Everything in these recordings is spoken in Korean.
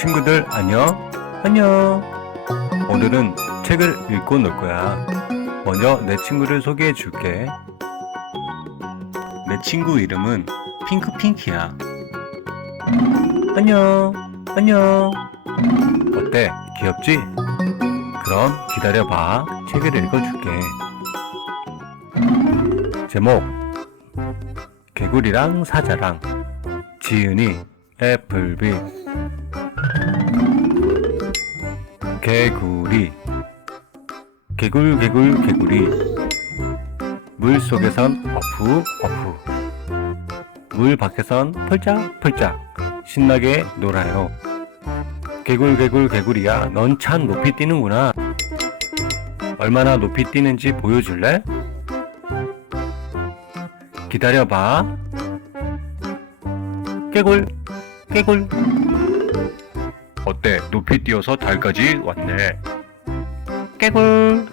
친구들 안녕? 안녕. 오늘은 책을 읽고 놀 거야. 먼저 내 친구를 소개해 줄게. 내 친구 이름은 핑크핑키야. 안녕. 안녕. 어때? 귀엽지? 그럼 기다려봐. 책을 읽어줄게. 제목 개구리랑 사자랑 지은이 애플비. 개구리 개굴개굴 개구리 물속에선 어프 어프 물 밖에선 펄짝펄짝 신나게 놀아요. 개굴개굴 개구리야, 넌 참 높이 뛰는구나. 얼마나 높이 뛰는지 보여줄래? 기다려봐. 개굴 개굴. 어때? 높이 뛰어서 달까지 왔네. 깨굴.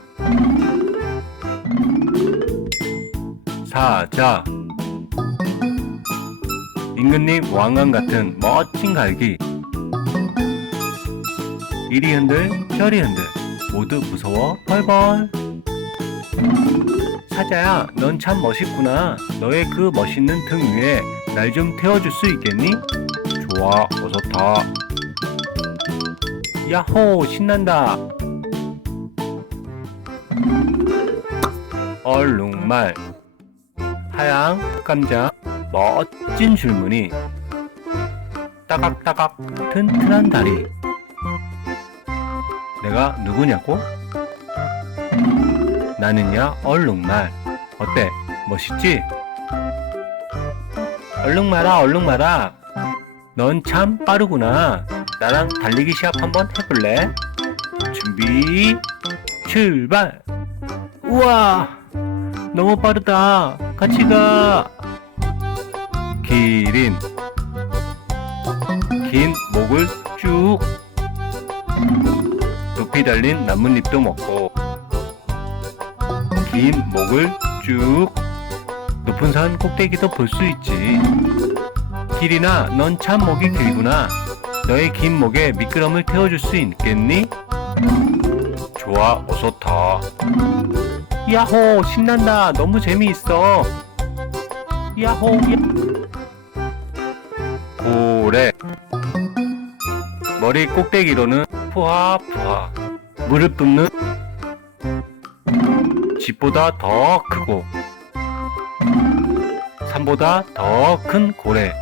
사자 임금님 왕관 같은 멋진 갈기. 이리 흔들 저리 흔들 모두 무서워 벌벌. 사자야, 넌 참 멋있구나. 너의 그 멋있는 등 위에 날 좀 태워줄 수 있겠니? 좋아, 어서 타. 야호, 신난다. 얼룩말 하양 깜짝 멋진 줄무늬. 따각따각 튼튼한 다리. 내가 누구냐고? 나는야 얼룩말. 어때? 멋있지? 얼룩말아 얼룩말아, 넌 참 빠르구나. 나랑 달리기 시합 한번 해볼래? 준비 출발. 우와, 너무 빠르다. 같이 가. 기린 긴 목을 쭉 높이 달린 나뭇잎도 먹고 긴 목을 쭉 높은 산 꼭대기도 볼 수 있지. 기린아, 넌 참 목이 길구나. 너의 긴 목에 미끄럼을 태워줄 수 있겠니? 좋아, 어서 타. 야호, 신난다. 너무 재미있어. 야호. 고래 머리 꼭대기로는 푸하푸하 물을 뿜는 집보다 더 크고 산보다 더 큰 고래.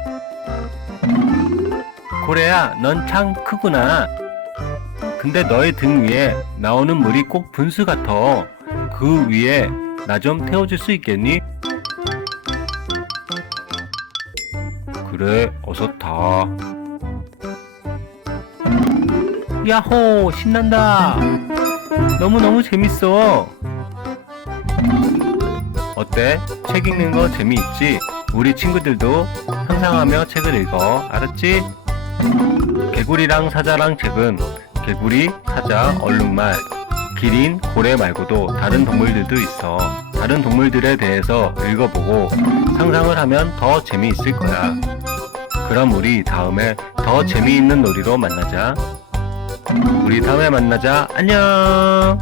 고래야, 넌 참 크구나. 근데 너의 등 위에 나오는 물이 꼭 분수 같아. 그 위에 나 좀 태워줄 수 있겠니? 그래, 어서 타. 야호, 신난다. 너무너무 재밌어. 어때? 책 읽는 거 재미있지? 우리 친구들도 상상하며 책을 읽어. 알았지? 개구리랑 사자랑 책은 개구리, 사자, 얼룩말, 기린, 고래 말고도 다른 동물들도 있어. 다른 동물들에 대해서 읽어보고 상상을 하면 더 재미있을 거야. 그럼 우리 다음에 더 재미있는 놀이로 만나자. 우리 다음에 만나자. 안녕.